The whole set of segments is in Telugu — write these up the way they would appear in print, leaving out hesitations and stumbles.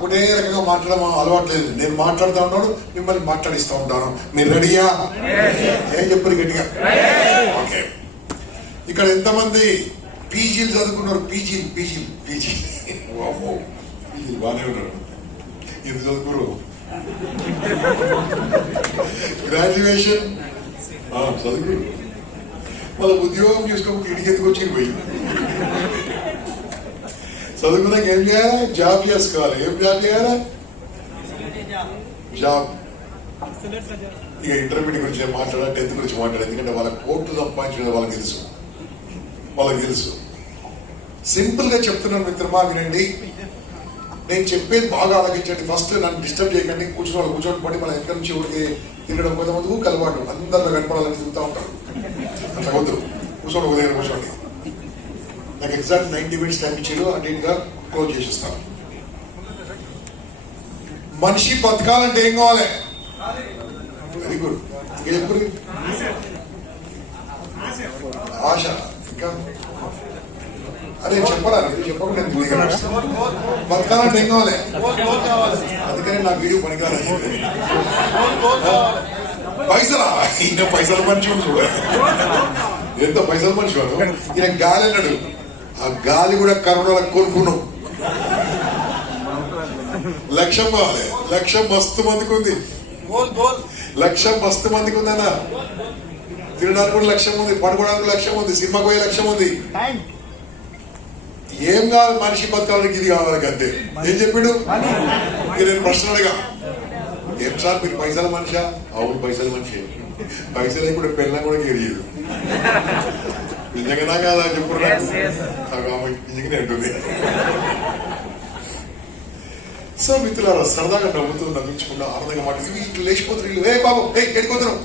ఒకటే రకంగా మాట్లాడడం అలవాట్లేదు. నేను మాట్లాడుతూ ఉంటాను, మిమ్మల్ని మాట్లాడిస్తూ ఉంటాను. మీరు రెడీయా? ఏం చెప్పారు గట్టిగా? ఓకే. ఇక్కడ ఎంతమంది పీజీలు చదువుకున్నారు? పీజీలు బాగానే ఉన్నారు. ఎందుకు చదువుకున్నారు? గ్రాడ్యుయేషన్ చదువుకున్నారు. మళ్ళీ ఉద్యోగం చేసుకోకపోతే ఇంటికి ఎందుకు వచ్చి పోయి చదువుకున్నాక ఏం చేయాలి? జాబ్ చేసుకోవాలి. ఏం జాబ్ చేయాలి? జాబ్. ఇక ఇంటర్మీడియట్ గురించి మాట్లాడాలి, 10th గురించి మాట్లాడాలి. ఎందుకంటే వాళ్ళ కోర్టు సంపాదించడం వాళ్ళకి తెలుసు. సింపుల్ గా చెప్తున్నాను మిత్రమా, వినండి. నేను చెప్పేది బాగా ఆలోచించండి. ఫస్ట్ నన్ను డిస్టర్బ్ చేయకండి. కూర్చోని పడి మన ఎక్కడి నుంచి ఊరికి తిరగడం కొంతమంది అలవాటు, అందరిలో కనపడాలని తిరుగుతూ ఉంటారు. అట్లా వద్దు, కూర్చోండి, ఉదయం కూర్చోండి. నాకు ఎగ్జాక్ట్ 90 minutes టైం ఇచ్చారు, అన్నిటిగా క్లోజ్ చేసేస్తాను. మనిషి బతకాలంటే ఏం కావాలి? Very good. ఇంకా ఎప్పుడు ఆశ. ఇంకా అదే చెప్పరా? మీరు చెప్పకుండా బతకాలంటే ఏం కావాలి? అందుకనే నా వీడియో పనికిరాలి. పైసలా? ఇంకా పైసల మనిషి చూడ, ఎంత పైసల మనిషి వాడు. ఈయన గాలి అన్నాడు, ఆ గాలి కూడా కరోనాలో కోరుకున్నాం. లక్ష్యం కావాలి. లక్ష్యం మస్తు మందికి ఉంది. లక్ష్యం మస్తు మందికి ఉందన్న. తినడానికి కూడా లక్ష్యం ఉంది, పడుకోవడానికి లక్ష్యం ఉంది, సినిమాకి పోయే లక్ష్యం ఉంది. ఏం కావాలి? మనిషి బతకాలకి ఇది కావాలి అంతే. ఏం చెప్పాడు? నేను ప్రశ్న అడగా, ఏం సార్ మీరు పైసల మనిషా? అవును పైసల మనిషి. పైసలు లేకుండా పెళ్ళం కూడా గెలియదు. నిజంగా కాదా చెప్పు? నిజంగానే ఉంటుంది. సో మిత్రులారా, సరదాగా నవ్వుతూ నవ్వించకుండా ఆనందంగా మాట్లాడుతూ ఇట్లా లేచిపోతారు వీళ్ళు. ఏ బాబు ఎడిపోతున్నాం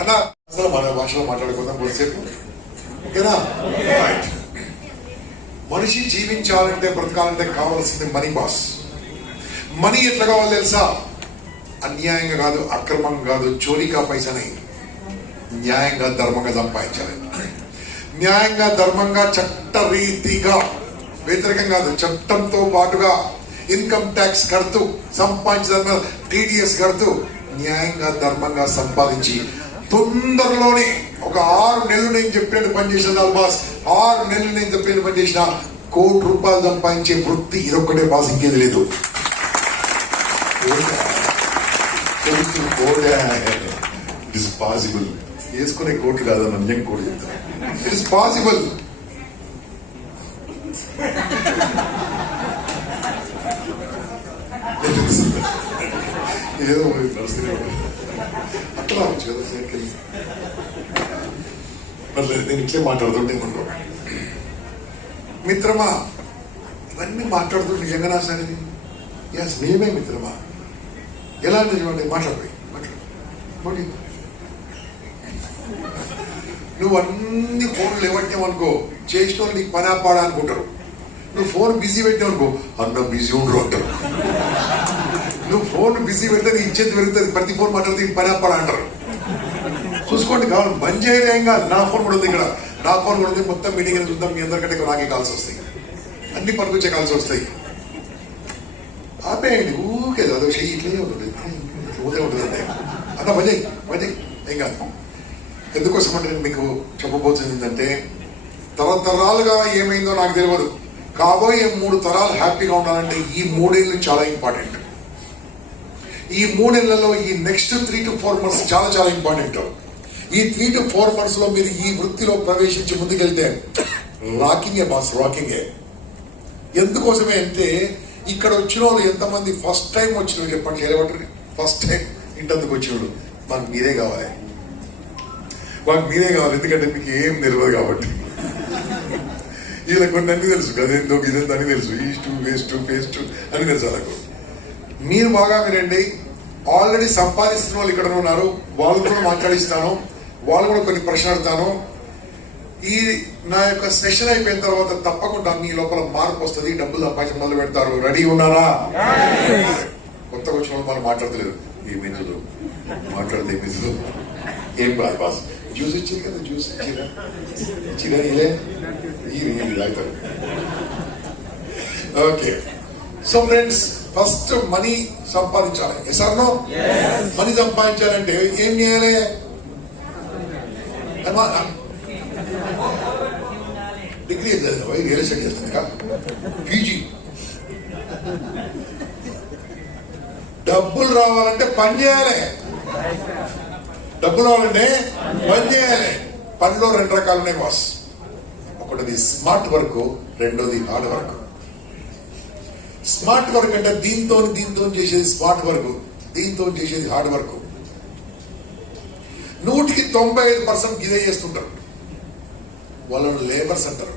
అన్న, అసలు మన భాషలో మాట్లాడుకుందాం కొద్దిసేపు, ఓకేనా? మనిషి జీవించాలంటే, బ్రతకాలంటే కావాల్సింది మనీ బాస్. మనీ ఎట్లా కావాలి తెలుసా? అన్యాయంగా కాదు, అక్రమంగా కాదు, చోరీకా పైసని న్యాయంగా, ధర్మంగా సంపాదించాలి. న్యాయంగా, ధర్మంగా, చట్టరీతిగా, వ్యతిరేకం కాదు, చట్టంతో పాటుగా ఇన్కమ్ ట్యాక్స్ కడుతూ సంపాదించిన TDS కడుతూ న్యాయంగా, ధర్మంగా సంపాదించి తొందరలోనే ఒక 6 నెలలు నేను చెప్పినట్టు పనిచేసిన బాస్, 6 నెలలు నేను చెప్పినట్టు పనిచేసిన ₹1 కోటి సంపాదించే వృత్తి ఇదొక్కటే బాస్, ఇంకేది లేదు. It is possible. వేసుకునే కోట్లు కాదన్న, నిజంగా కోటి చెప్తాను. It is possible. ఏదో అట్లా వచ్చు కదా సైకిల్. పర్లేదు, నేను ఇట్లే మాట్లాడుతుంటే ఏమన్నా మిత్రమా, ఇవన్నీ మాట్లాడుతుంటే నిజంగా నాశనాన్ని. ఎస్, మేమే మిత్రమా. ఎలా నిజమంటే మాట్లాడిపోయి నువ్వు అన్ని ఫోన్లు ఇవ్వట్టావనుకో, చేసిన వాళ్ళు నీకు పని ఆపాడా అనుకుంటారు. నువ్వు ఫోన్ బిజీ పెట్టావనుకో, అన్న బిజీ ఉండరు అంటారు. నువ్వు ఫోన్ బిజీ పెడితే నీ ఇచ్చేది పెరుగుతుంది, ప్రతి ఫోన్ మాట్లాడితే పని ఆపాడా అంటారు. చూసుకోండి, కావాలి బంద్ చేయడం ఏం కాదు. నా ఫోన్ కూడా ఉంది ఇక్కడ, నా ఫోన్ కూడా ఉంది. మొత్తం మీటింగ్ అని చూద్దాం, మీ అందరికంటే నాకే కాల్స్ వస్తాయి, అన్ని పనికొచ్చే కాల్స్ వస్తాయి. ఆపేయండి, ఊకే అదో చెయ్యి ఇట్లనే ఉంటుంది, ఊతే ఉంటుంది అంటే అన్న పని ఏం కాదు. ఎందుకోసం అంటే నేను మీకు చెప్పబోతుంది ఏంటంటే, తరతరాలుగా ఏమైందో నాకు తెలియదు, కాబోయే 3 తరాలు హ్యాపీగా ఉండాలంటే ఈ 3 ఏళ్ళు చాలా ఇంపార్టెంట్. ఈ 3 ఏళ్లలో ఈ నెక్స్ట్ 3 to 4 months చాలా చాలా ఇంపార్టెంట్. ఈ 3 to 4 months లో మీరు ఈ వృత్తిలో ప్రవేశించి ముందుకెళ్తే రాకింగే బాస్, రాకింగే. ఎందుకోసమే అంటే, ఇక్కడ వచ్చిన వాళ్ళు ఎంతమంది ఫస్ట్ టైం వచ్చిన వాళ్ళు చెప్పండి, చేయలేమంటారు. ఫస్ట్ టైం ఇంటందుకు వచ్చినోడు మాకు మీరే కావాలి, మాకు మీరే కావాలి. ఎందుకంటే మీకు ఏం తెలియదు కాబట్టి. వీళ్ళ కొన్ని అన్ని తెలుసు, గదేందో ఇదేందో అని తెలుసు, ఈస్ట్ వెస్ట్ ఫేస్ట్ అని తెలుసు. అలాగో మీరు బాగా వినండి. ఆల్రెడీ సంపాదిస్తున్న వాళ్ళు ఇక్కడ ఉన్నారు, వాళ్ళు కూడా మాట్లాడిస్తాను, వాళ్ళు కూడా కొన్ని ప్రశ్నలు అడుగుతాను. ఈ నా యొక్క సెషన్ అయిపోయిన తర్వాత తప్పకుండా మీ లోపల మార్పు వస్తుంది, డబ్బులు సంపాదించడం మొదలు పెడతారు. రెడీ ఉన్నారా? కొత్తగా వచ్చిన వాళ్ళు మనం మాట్లాడతలేదు, ఏమైందో మాట్లాడితే ఏమైందో ఏం కాదు బాస్. జ్యూస్ ఇచ్చింది కదా, జ్యూస్ ఇచ్చిరా ఇలే అవుతారు. Okay, so friends, first money సంపాదించాలి. Yes or no? మనీ సంపాదించాలంటే ఏం చేయాలి? డిగ్రీ రియల్ ఎస్టేట్ చేస్తాను, పీజీ. డబ్బులు రావాలంటే పని చేయాలి. డబ్బులు రావాలంటే పని చేయాలి. పనిలో 2 రకాలు ఉన్నాయి బాస్. ఒకటిది స్మార్ట్ వర్క్, రెండోది హార్డ్ వర్క్. స్మార్ట్ వర్క్ అంటే దీంతో చేసేది స్మార్ట్ వర్క్, దీంతో చేసేది హార్డ్ వర్క్. 95% ఇదే చేస్తుంటారు. వాళ్ళను లేబర్స్ అంటారు.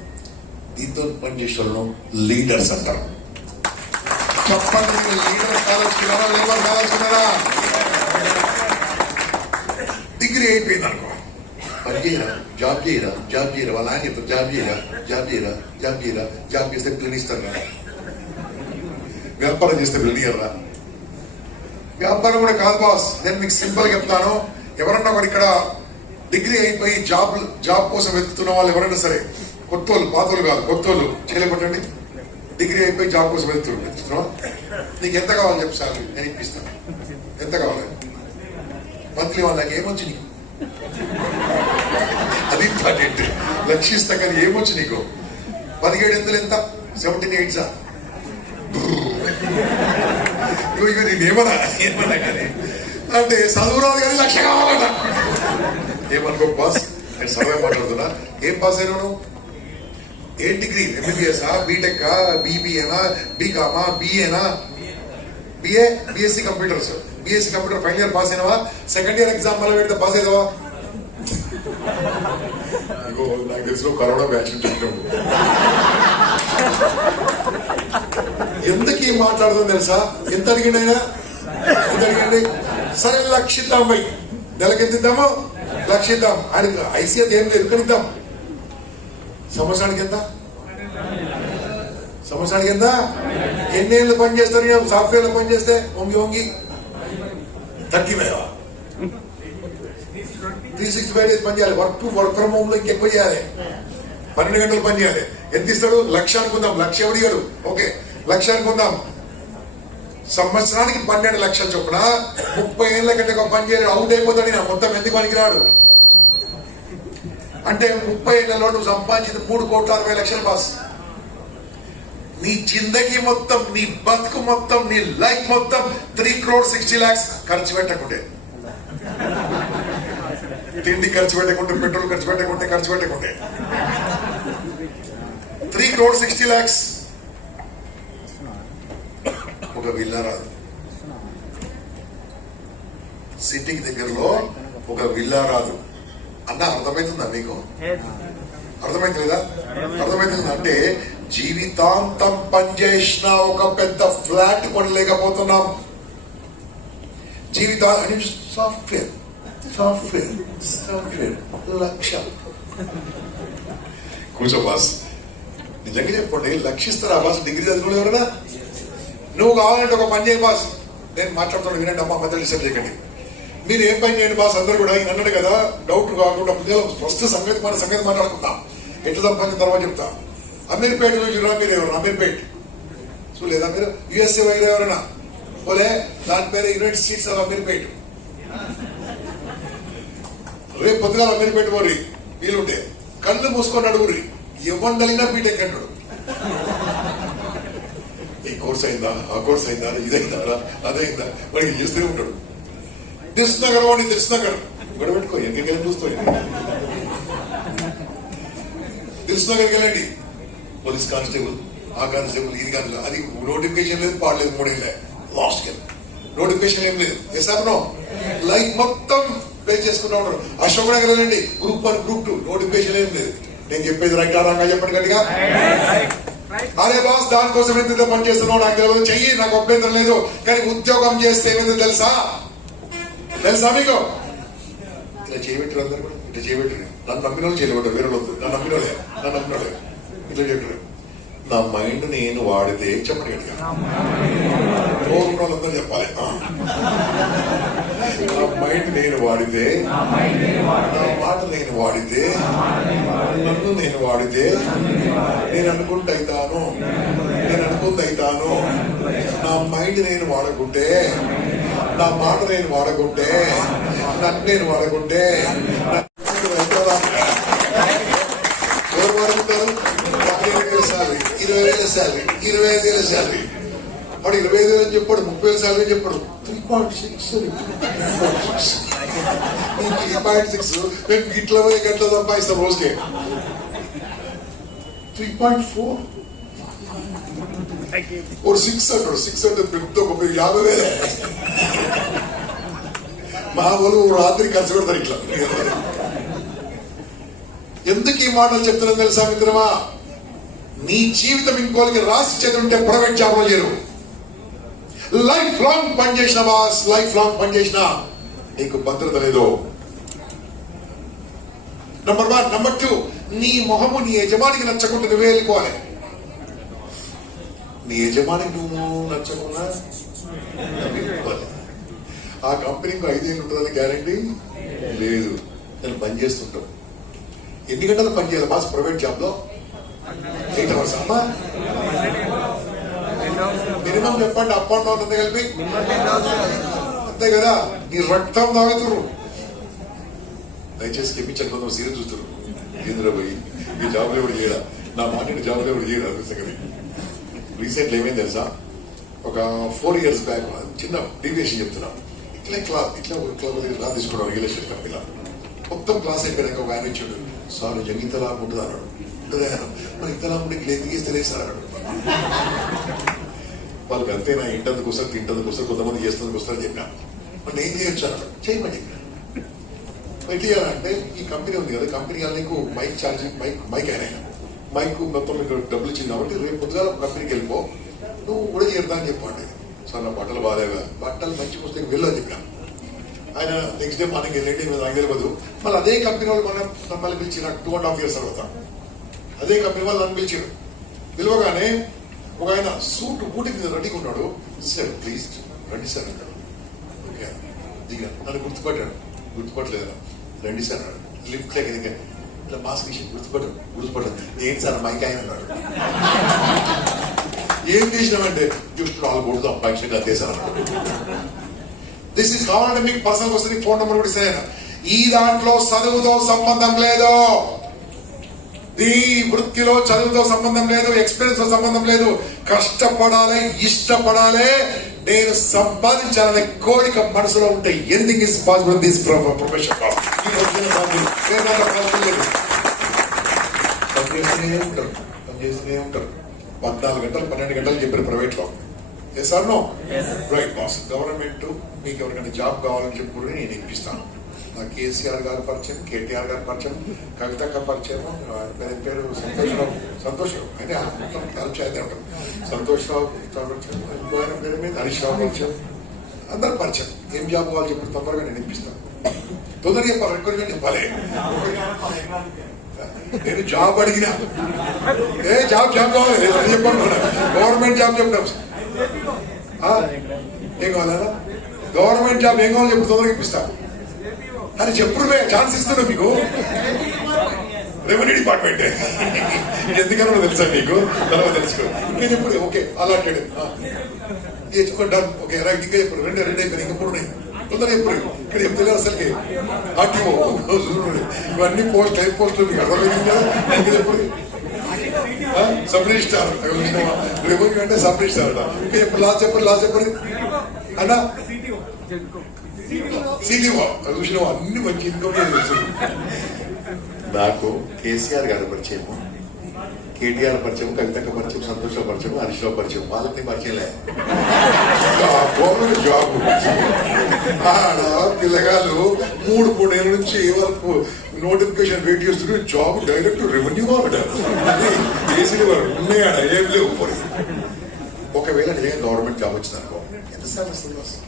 దీంతో పనిచేసే వాళ్ళను లీడర్స్ అంటారు. చెప్పండి, లీడర్స్ కావాల్సినారా, లేబర్ కావాల్సినారా? డిగ్రీ అయిపోయింది అనుకో, పని చేయరా, జాబ్ చేయరా, జాబ్ చేయరా. వాళ్ళ ఆయన చెప్తారు జాబ్ చేయరా, జాబ్ చేయరా, జాబ్ చేయరా. జాబ్ చేస్తే పిల్లని ఇస్తారు కదా. వ్యాపారం చేస్తే పిల్లనియర్రా. వ్యాపారం కూడా కాదు బాస్. నేను మీకు సింపుల్ గా చెప్తాను. ఎవరన్నా ఒకరు ఇక్కడ డిగ్రీ అయిపోయి జాబ్ కోసం వెతుకుతున్న వాళ్ళు ఎవరైనా సరే, కొత్తోళ్ళు, పాతోళ్ళు కాదు, కొత్తోళ్ళు చేయలేపట్టండి. డిగ్రీ అయిపోయి జాబ్ కోసం వెతుకుతున్నావా? నీకు ఎంత కావాలి చెప్పు సార్, నేను ఇప్పిస్తాను. ఎంత కావాలి? మంత్లీ వాళ్ళకి ఏమొచ్చు నీకు? అది ఇంపార్టెంట్. లక్షిస్తా కానీ ఏమొచ్చు నీకు? 17 ఎంత? 17 సార్. ఇక నేనేమన్నా కానీ అంటే చదువురాదు కానీ 1,00,000 కావాలట. ఏమనుకో బాస్, నేను సర్వే మాట్లాడుతున్నా. ఏం పాస్ అయినావు? ఏ డిగ్రీ? ఎంబీబీఎస్, బీటెక్, బీబీఏనా, బీకామా, బిఏనా? BA, BSc computers. BSc computer final year pass అయినవా? సెకండ్ ఇయర్ ఎగ్జామ్ మళ్ళీ పెడితే పాస్ అవుతావా? ఇగో నాకు తెలిసిన కరోనా బ్యాచ్ చెప్పాము. ఎందుకు మాట్లాడుతుంది తెలుసా? ఎంత అడిగిండి ఆయన? ఎంత అడిగండి? సరే లక్షిద్దాం బై, నెలకి ఎంత ఇద్దామో లక్షిద్దాం. ఆయనకు ఐసీఎత్ ఏం లేదు, కానీ ఇద్దాం. సంవత్సరానికి ఎంత? సంవత్సరానికి ఎంత? ఎన్నేళ్ళు పని చేస్తారు? సాఫ్ట్వేర్ లో పని చేస్తే వంగి 35 365 డేస్ పని చేయాలి. వర్క్ ఫ్రమ్ హోమ్ లో ఇంకెక్కువ చేయాలి. 12 గంటలు పని చేయాలి. ఎంత ఇస్తాడు? 1,00,000 అనుకుందాం. 1,00,000 ఎవడిగాడు? ఓకే, 1,00,000 అనుకుందాం. సంవత్సరానికి 12 లక్షల చొప్పున 30 ఏళ్ళ కంటే ఒక పని చేయలేడు, అవుట్ అయిపోతాడు. నా మొత్తం ఎందుకు పనికిరాడు? అంటే 30 ఏళ్లలో నువ్వు సంపాదించింది 3,60,00,000 బాస్. నీ జిందగీ మొత్తం, నీ బతుకు మొత్తం, నీ లైఫ్ మొత్తం 3,60,00,000 ఖర్చు పెట్టకుంటే, తిండి ఖర్చు పెట్టకుంటే, పెట్రోల్ ఖర్చు పెట్టకుంటే, 3,60,00,000 ఒక విల్లా రాదు. సిటీకి దగ్గరలో ఒక విల్లా రాదు అన్న. అర్థమవుతుందా మీకు? అర్థమవుతుందా? అర్థమవుతుంది. అంటే జీవితాంతం పనిచేసిన ఒక పెద్ద ఫ్లాట్ కొనలేకపోతున్నాం. జీవితాన్ని సాఫ్ట్వేర్ 1,00,000. కూర్చో బాస్, నిజంగా చెప్పండి, లక్షిస్తారా బాస్? డిగ్రీ చదువుకోలేదు ఎవరైనా? నువ్వు కావాలంటే ఒక పని చేయ బాస్. నేను మాట్లాడుతాను, వినండి అమ్మా, మధ్యలో డిస్టర్బ్ చేయకండి. మీరు ఏం పని చేయండి బాస్. అందరూ కూడా ఈయన అన్నాడు కదా, డౌట్ కాకుండా ఫస్ట్ సంగతి మాట్లాడుకుందాం. ఎట్లా సంపాదించిన తర్వాత చెప్తా. అమీర్పేట చూసిరా మీరు? ఎవరు అమీర్పేట్ చూడలేదా మీరు? యుఎస్ఏ వైరు ఎవరైనా పోలే? దాని పేరు యునైటెడ్ స్టేట్స్ ఆఫ్ అమీర్పేట్. రేపు పొద్దుగా అమీర్పేట పోరి వీలుంటే కళ్ళు మూసుకొని అడుగురి, ఇవ్వండినా బీటెక్ అంటాడు. ఈ కోర్స్ అయిందా, ఆ కోర్స్ అయిందా, ఇదైందా, అదైందా, వాడికి చేస్తూనే ఉంటాడు. దిల్సుఖ్నగర్ వాడిని, దిల్సుఖ్నగర్ గొడవెట్టుకో, ఎక్కడికెళ్ళి చూస్తాయి. దిల్సుఖ్నగర్కి వెళ్ళండి, పోలీస్ కానిస్టేబుల్, ఆ కానిస్టేబుల్, ఇది కానిస్టేబుల్, అది నోటిఫికేషన్ లేదు, పాడలేదు. 3 ఏళ్ళే లాస్ట్ కి నోటిఫికేషన్ ఏం లేదు. ఎస్ఆర్నో లైఫ్ మొత్తం పే చేసుకున్నా ఉంటారు. అశోక్ నగర్ వెళ్ళండి, గ్రూప్ 1, గ్రూప్ 2, నోటిఫికేషన్ ఏం లేదు. నేను చెప్పేది రైట్ ఆరంగా చెప్పండి గట్టిగా. అరే బాస్, దానికోసం ఎంత పని చేస్తున్నావు నాకు తెలియదు, చెయ్యి, నాకు అభ్యంతరం లేదు. కానీ ఉద్యోగం చేస్తే ఏమైందో తెలుసా మీకు? ఇట్లా చేయబెట్టరు, అందరు కూడా ఇట్లా చేయబెట్టరు. నన్ను నమ్మిన వాళ్ళు చేయబెట్టారు, వేరే వద్దు. నన్ను నమ్మిన వాళ్ళే ఇట్లా చెప్పారు. నా మైండ్ నేను వాడితే చెప్పండి గట్టిగా, వాళ్ళందరూ చెప్పాలి. నా మైండ్ నేను వాడితే, నా మాట నేను వాడితే, నన్ను నేను వాడితే, నేను అనుకుంటూ అవుతాను, మైండ్ నేను వాడకుంటే, నా మాట నేను వాడకుంటే, నన్ను నేను వాడకుంటే ఎవరు వాడుకుంటారు? 15,000 శాలరీ, 20,000 శాలరీ, 25,000 శాలరీ. వాడు 25,000 అని చెప్పాడు, 30,000 శాలరీ చెప్పాడు. 3.6 మేము ఇట్లా గంటల సంపాదిస్తాం రోజుకే. 3.4 ఒక 600 పెద్ద 50,000. మా వాళ్ళు రాత్రి ఖర్చు పెడతారు ఇట్లా. ఎందుకు ఈ మాటలు చెప్తున్నాను తెలుసా మిత్రమా? నీ జీవితం ఇంకోరికి రాసి చేతుంటే ప్రైవేట్ జాబ్ లో చేరు. లైఫ్ లాంగ్ పనిచేసిన బాస్, లైఫ్ లాంగ్ పనిచేసిన నీకు భద్రత లేదు. నంబర్ 1. నంబర్ 2, నీ మొహము నీ యజమానికి నచ్చకుండా నువ్వే వెళ్ళిపోవాలి. నీ యజమానికి నువ్వు నచ్చకుండా ఆ కంపెనీకి 5 ఏళ్ళు ఉంటుందని గ్యారంటీ లేదు. నేను పని చేస్తుంటాం. ఎన్ని గంటలు పని చేయాలి బాస్ ప్రైవేట్ జాబ్ లో? 8 hours అమ్మా. మినిమం చెప్పండి, అప్ అండ్ డౌన్ అంతే కలిపి అంతే కదా. నీ రక్తం తాగుతురు. దయచేసి క్షమించండి, కొంచెం సీరియస్ చూస్తారు. ఏంద్ర పోయి ఈ జాబ్లో ఎవరు చేయడా, నా మాట జాబ్లో ఎవరు చేయడా సంగతి. రీసెంట్లీ ఏమైంది తెలుసా? ఒక 4 years బ్యాక్ చిన్న డీవియేషన్ చెప్తున్నా. ఇట్లా క్లాస్ తీసుకోవడం రియల్ కంపెనీలో మొత్తం క్లాస్ అయిపోయాక ఒక ఆయన ఇచ్చాడు. సార్ నిజంగా ఇంతలా ఉంటుంది అన్నాడు. ఉంటుంది మరి ఇంతలా ఉంటే ఇట్లా తెలియదు అన్నాడు. వాళ్ళకి అంతేనా, ఇంటందుకు వస్తారు, తింటందుకు వస్తారు, కొంతమంది చేస్తున్నందుకు వస్తారని చెప్పాను. మరి నేను చేయొచ్చు అన్నాడు. చేయమని చెప్పాను. ఎట్లా చేయాలంటే ఈ కంపెనీ ఉంది కదా, కంపెనీ నీకు మైక్ ఛార్జింగ్ మైక్ అయినా మైక్ మొత్తం మీకు డబ్బులు ఇచ్చింది కాబట్టి రేపు పొద్దుగా కంపెనీకి వెళ్ళిపో, నువ్వు కూడా చేరుతా అని చెప్పండి. సార్ నా బట్టలు బాగాలేవా? బట్టలు మంచిగా వస్తే వెళ్ళని చెప్పాను. ఆయన నెక్స్ట్ డే మనకి వెళ్ళండి, నాకు తెలియదు. మళ్ళీ అదే కంపెనీ వాళ్ళు మమ్మల్ని పిలిచి నాకు 2.5 years తర్వాత అదే కంపెనీ వాళ్ళు నన్ను పిలిచారు. పిలవగానే ఒక ఆయన సూట్ బూటి మీద రెడీగా ఉన్నాడు. సార్ ప్లీజ్ రండి సార్ అన్నాడు. ఓకే దిగా నన్ను గుర్తుపట్టలేదు. రండి సార్ అన్నాడు. లిఫ్ట్ లేక ఇలా మాస్క్ తీసి గుర్తుపట్టదు. ఏంటి సార్ మైక్ ఆయన అన్నాడు. ఏం చేసినామంటే ఇప్పుడు వాళ్ళు కొడుతూ అబ్బాయి అదే సార్ అన్నాడు. దిస్ ఇస్ కావాలంటే మీకు పర్సనల్ వస్తుంది, ఫోన్ నెంబర్ కూడా ఇస్తాను. ఈ దాంట్లో చదువుతో సంబంధం లేదు, ఈ వృత్తిలో చదువుతో సంబంధం లేదు, ఎక్స్పీరియన్స్ తో సంబంధం లేదు. కష్టపడాలి, ఇష్టపడాలి, నేను సంపాదించాలనే కోరిక మనసులో ఉంటే anything is possible in this profession. పనిచేస్తూనే ఉంటారు 14 గంటలు 12 గంటలు చెప్పారు ప్రైవేట్ లో. Yes or no? Right boss. Government మీకు ఎవరికైనా జాబ్ కావాలని చెప్పుకుంటే నేను ఇప్పిస్తాను. నా కేసీఆర్ గారి పరిచయం, కేటీఆర్ గారి పరిచయం, కవితక్క పరిచయం, పేరు సంతోషరావు అంటే పరిచయం ఉంటారు. సంతోష్ రావు పేరు మీద హరీష్ రావు పరిచయం, అందరు పరిచయం. ఏం జాబ్ కావాలి చెప్పి తొందరగా నేను ఇప్పిస్తాను. తొందరగా చెప్పాలి, ఎక్కువగా చెప్పాలి. నేను జాబ్ అడిగినా జాబ్ కావాలి చెప్పండి. గవర్నమెంట్ జాబ్ చెప్పినాం. ఏం కావాలా? గవర్నమెంట్ జాబ్ ఏం కావాలి చెప్పి తొందరగా ఇప్పిస్తా అని చెప్పుడు ఛాన్స్ ఇస్తున్నా మీకు. రెవెన్యూ డిపార్ట్మెంట్ ఎందుకన్నా తెలుసా నీకు? తర్వాత తెలుసుకో. నేను ఎప్పుడు ఓకే అలాంటి డన్ ఓకే రైట్. ఇంకా చెప్పారు 2 అయిపోయి ఇంకా 3 ఉన్నాయి. తొందరగా ఎప్పుడు ఇక్కడ చెప్తే అసలుకి ఆర్టీఓ ఇవన్నీ పోస్ట్ టైప్ పోస్టులు మీకు అర్థమైంది కదా. ఇంకా చెప్పండి సబ్ రిజిస్టార్ రెవెన్యూ అంటే సబ్ రిజిస్టార్. ఇంకా ఎప్పుడు లాస్ట్ చెప్పండి అన్నా సిటీఓ చూసినావు అన్ని మంచి ఇన్కమ్ తెలుసు. నాకు కేసీఆర్ గారి పరిచయము, కేటీఆర్ పరిచయం, కవితక్క పరిచయం, సంతోష పరిచయం, హరీష్ రావు పరిచయం. వాళ్ళకి పరిచయంలే. గవర్నమెంట్ జాబ్ పిల్లగాళ్ళు 3 ఏళ్ళ నుంచి వరకు నోటిఫికేషన్ వెయిట్ చేస్తున్నారు. జాబ్ డైరెక్ట్ రెవెన్యూ ఏసీ ఉన్నాయాడ ఏం లేవు. ఒకవేళ నిజంగా గవర్నమెంట్ జాబ్ వచ్చింది అనుకో, ఎంత సార్లు వస్తుంది?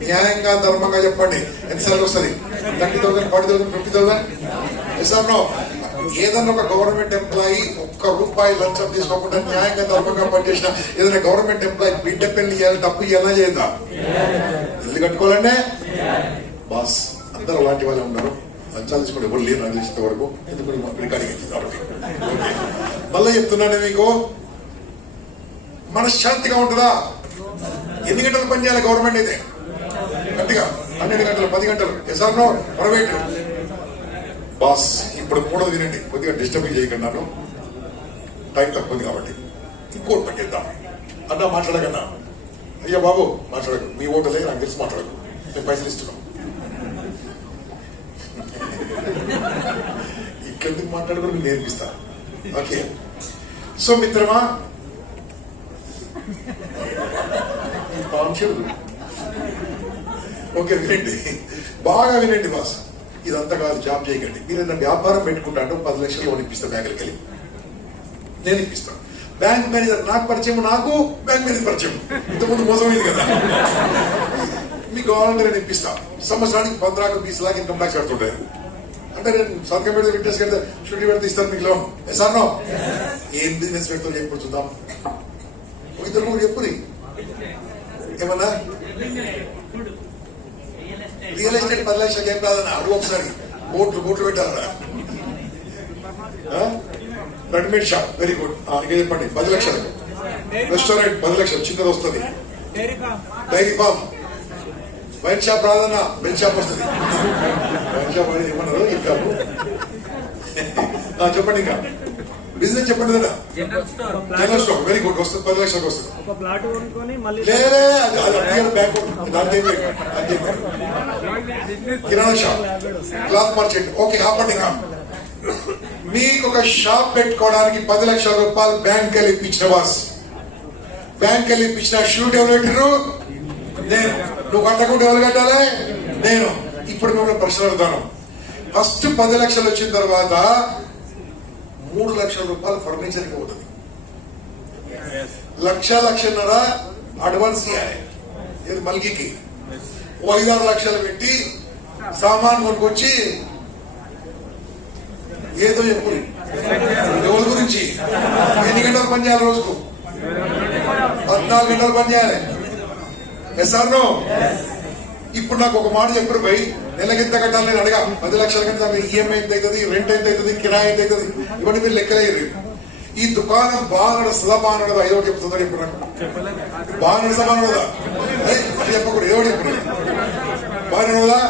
న్యాయంగా ధర్మంగా చెప్పండి, ఎన్నిసార్లు వస్తుంది? 30,000, 40,000, 50,000? ఏదన్నా ఒక గవర్నమెంట్ ఎంప్లాయీ ₹1 లంచం తీసుకోకుండా న్యాయంగా ధర్మంగా పనిచేసిన ఏదైనా గవర్నమెంట్ ఎంప్లాయీ బిడ్డ పెళ్లి చేయాలి, డబ్బు ఇవ్వాలా చేద్దా? ఇల్లు కట్టుకోవాలంటే బాస్ అందరూ అలాంటి వాళ్ళే ఉన్నారు. లంచాలు తీసుకోండి ఎవరు లేరు నాకు తెలిసిన వరకు. ఎందుకు రికార్డింగ్ అవుతుంది కాబట్టి. మళ్ళీ చెప్తున్నాను మీకు, మనశ్శాంతిగా ఉంటుందా? ఎన్ని గంటలు పని చేయాలి గవర్నమెంట్ అయితే? గట్టిగా 12 గంటలు, 10 గంటలు. SR no? Private boss. ఇప్పుడు మూడోది వినండి, కొద్దిగా డిస్టర్బ్ చేయకుండా, టైం తక్కువ ఉంది కాబట్టి. ఇంకోటి పట్టిద్దాం అన్నా, మాట్లాడకన్నా. అయ్యా బాబు మాట్లాడకు, మీ ఓటలే నాకు తెలిసి మాట్లాడకు, నేను పైసలు ఇస్తున్నాం. ఇక్కడికి మాట్లాడుకుని మీకు నేర్పిస్తా. ఓకే, సో మిత్రమా, ఓకే వినండి, బాగా వినండి బాస్. ఇదంతా కాదు, జాబ్ చేయకండి. మీరు ఏదైనా వ్యాపారం పెట్టుకుంటాంటే 10 లక్షలు లోన్ ఇప్పిస్తా, బ్యాంకులకి వెళ్ళి నేను ఇప్పిస్తాను. బ్యాంక్ మేనేజర్ నాకు పరిచయం, నాకు బ్యాంక్ మేనేజర్ పరిచయం. ఇంతకుముందు మోసమైంది కదా. మీకు కావాలంటే నేను ఇప్పిస్తా. సంవత్సరానికి 15-20 లాख ఇన్కమ్ ట్యాక్స్ కడుతుంటాయి. అంటే నేను సంతకం పెడితే, విట్నెస్ పెడితే, షూరిటీ పెడితే ఇస్తాను మీకు లోన్. Sir no? ఏం బిజినెస్ పెడతాం చెప్పు చూద్దాం. ఇద్దరు కూడా చెప్పుని ఏమన్నా. రియల్ ఎస్టేట్ 10 లక్షలకి ఏం కాదన్న, అడుగు ఒకసారి. కోట్లు పెట్టాలరా. Readymade shop very good. ఇంకా చెప్పండి. 10 లక్షలకు. రెస్టారెంట్ 10 లక్షలు, చిన్నది వస్తుంది. Dairy farm. వైన్ షాప్ రాదన్నా, బెల్ షాప్ వస్తుంది. వైన్ షాప్ అనేది ఏమన్నారు ఇంకా చెప్పండి. ఇంకా బిజినెస్ చెప్పండి కదా. జనరల్ స్టోర్ వెరీ గుడ్, వస్తుంది 10 లక్షలకు వస్తుంది. లేదే అది బ్యాంక్, కిరాణా షాప్, క్లాత్ మర్చెంట్. ఓకే ఆపండి. ఇంకా మీకు ఒక షాప్ పెట్టుకోవడానికి 10 లక్షల రూపాయలు బ్యాంక్ వెళ్ళి ఇప్పించిన బాస్. బ్యాంక్ వెళ్ళి ఇప్పించిన షూట్ ఎవరు పెట్టిరు? నేను. నువ్వు కట్టకుండా ఎవరు కట్టాలి? నేను. ఇప్పుడు మిమ్మల్ని ప్రశ్న అడుగుతాను. ఫస్ట్ 10 లక్షలు వచ్చిన తర్వాత 3 లక్షల రూపాయలు ఫర్నిచర్కి పోతుంది. 1,00,000-1,50,000 అడ్వాన్స్ ఇవ్వాలి. ఇది మల్కికి 5-6 లక్షలు పెట్టి సామాన్ కొనుక్కొచ్చి ఏదో చెప్పు. ఎవరి గురించి? ఎన్ని గంటలు పని చేయాలి రోజుకు? 14 గంటలు పని చేయాలి. SR no? ఇప్పుడు నాకు ఒక మాట చెప్పరు భయ్, నెలకి ఎంత కట్టాలి నేను అడగా. 10 లక్షల కంటే ఈఎంఐ ఎంత అవుతుంది, రెంట్ ఎంత అవుతుంది, కిరాయి ఎంత అవుతుంది, ఇవన్నీ మీరు లెక్కలేరు. ఈ దుకాణం బాగా నడుస్తుందా, బాగా నడదా? ఏదో చెప్తుందా? ఇప్పుడు నాకు బాగా నడుస్తా, బాగా నడదా? అది చెప్పకూడదు, ఏదో చెప్పు. బాగా నడదా?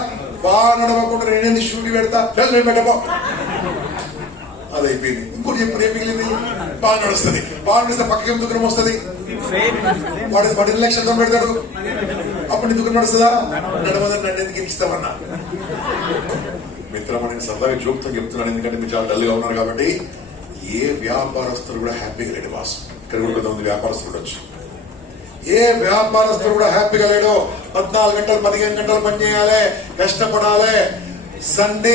బాగా నడవకుండా నేనేంది షూటీ పెడతా, నేను పెట్టబో. అది అయిపోయింది. ఇంకోటి చెప్పు, ఏం మిగిలింది? బాగా నడుస్తుంది. బాగా నడిస్తే పక్కకి ఏం దుకాణం వస్తుంది? వాడు 10 లక్షలతో పెడతాడు. అప్పుడు నీ దుకాణం నడుస్తుందా? నడవదని నన్ను ఎందుకు ఇస్తామన్నా. మిత్రమా, నేను సరదాగా జోక్తో చెప్తున్నాను, ఎందుకంటే మీరు చాలా డల్గా ఉన్నారు కాబట్టి. ఏ వ్యాపారస్తులు కూడా హ్యాపీగా లేడు బాస్. ఇక్కడ కూడా కొంతమంది వ్యాపారస్తులు ఉండొచ్చు. ఏ వ్యాపారస్తులు కూడా హ్యాపీగా లేడు. 14 గంటలు 15 గంటలు పని చేయాలి, కష్టపడాలి. సండే